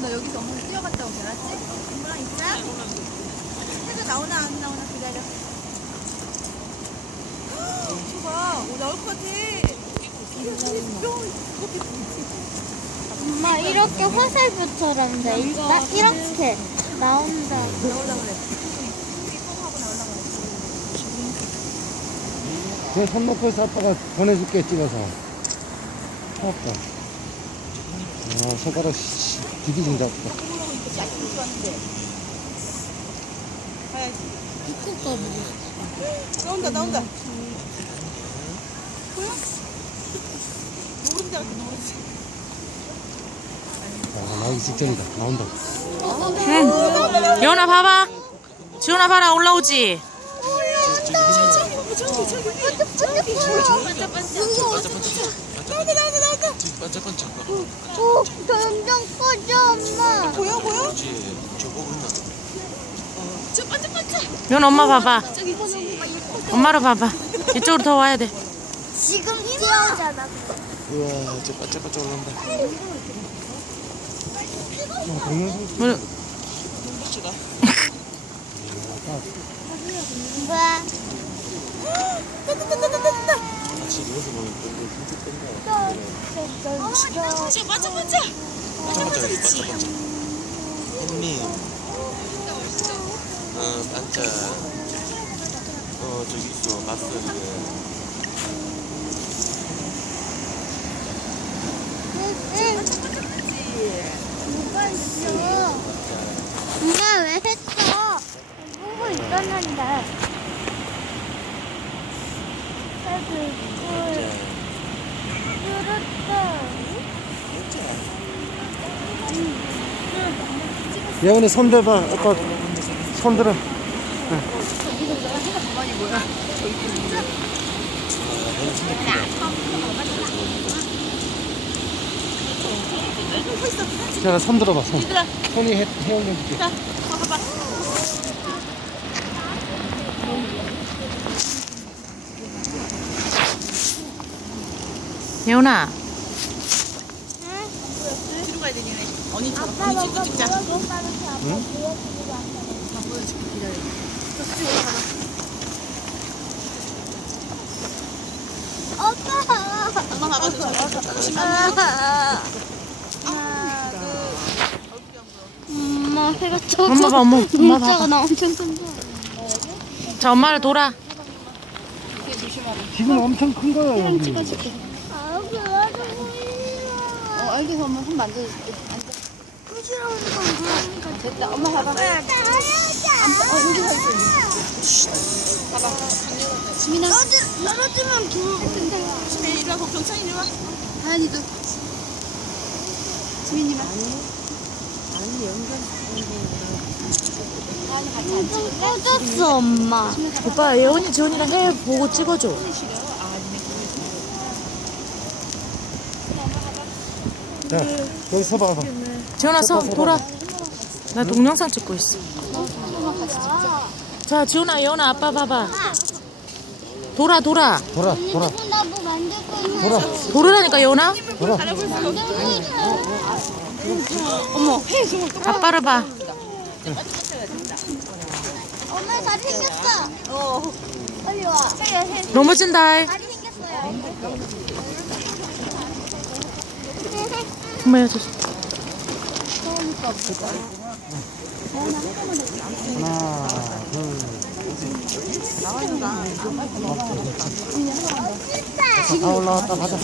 너 여기서 엄마 뛰어갔다 오게 알았지? 엄마랑 있자. 해가 나오나 안 나오나 기다려. 저봐, 오 나올 것 같아. 엄마 이렇게 화살표처럼 돼 있다. 이렇게 나온다. 나올라 그래. 놓고 해서 아빠가 보내줄게 찍어서 아빠 아 손가락 씨, 되게 좀. 가야지. 나온다, 나온다. 보여? 노른자 같아, 노른자. 아 나오기 직전이다 나온다 예원아 봐봐. 지원아 봐라 올라오지. 오, 점점 커져, 엄마. 보여, 보여? 예원 엄마 봐봐. 엄마를 봐봐. 이쪽으로 더 와야 돼. 지금 뛰어오잖아. 우와 저 반짝반짝 올라온다 동영상 뭐, 뭐야? 힘들 지금 반짝반짝. 반짝반짝 반짝반짝 햇님 어 반짝 어 저기 있어 봤어 지금 누가 있어? 엄마 왜 했어? 보고 있었는데. 애들 꿀. 그렇다. 예원이 손 대봐 아빠 손 들어 자, 손 들어봐, 손. 손이 해, 헤엄해줄게. 예원아. 뒤로 가야 되니, 언니처럼. 아빠 언니 찍고 찍자. 아빠 응? 보여주기로 한다고. 보여줄게, 기다려. 저쪽 올라가봐. 오빠! 엄마 봐봐, 저 조심하고. 하나, 엄마 해가 쳐. 엄마 봐, 엄마, 엄마 봐봐. 나 엄청 큰다. 자 엄마를 돌아. 지금 엄청 큰 거야, 여기. 찍어줄게. 아, 그래도 보이라. 어, 알겠어, 엄마 손 만져줄게. 부끄러운 건 뭐니까 됐다, 엄마 봐봐. 봐봐. 지민아. 떨어지, 떨어지면 텐데. 지민 이리 와, 경찬이 와. 하연이도. 지민이만. 엄청 꺼졌어, 엄마. 오빠 예원이 지원이랑 해 보고 찍어줘. 자, 여기 서봐 봐. 지원아 서 돌아. 나 동영상 찍고 있어. 자 지원아 예원아 아빠 봐봐. 돌아 돌아. 돌아, 돌아, 있는 돌아, 돌으라니까 예원아. 돌아. 아빠를 봐. 엄마 다리 생겼어. 어. 빨리 와. 넘어진다. 다리 생겼어요. 엄마야 저. 하나, 둘. 다 올라왔다, 가자.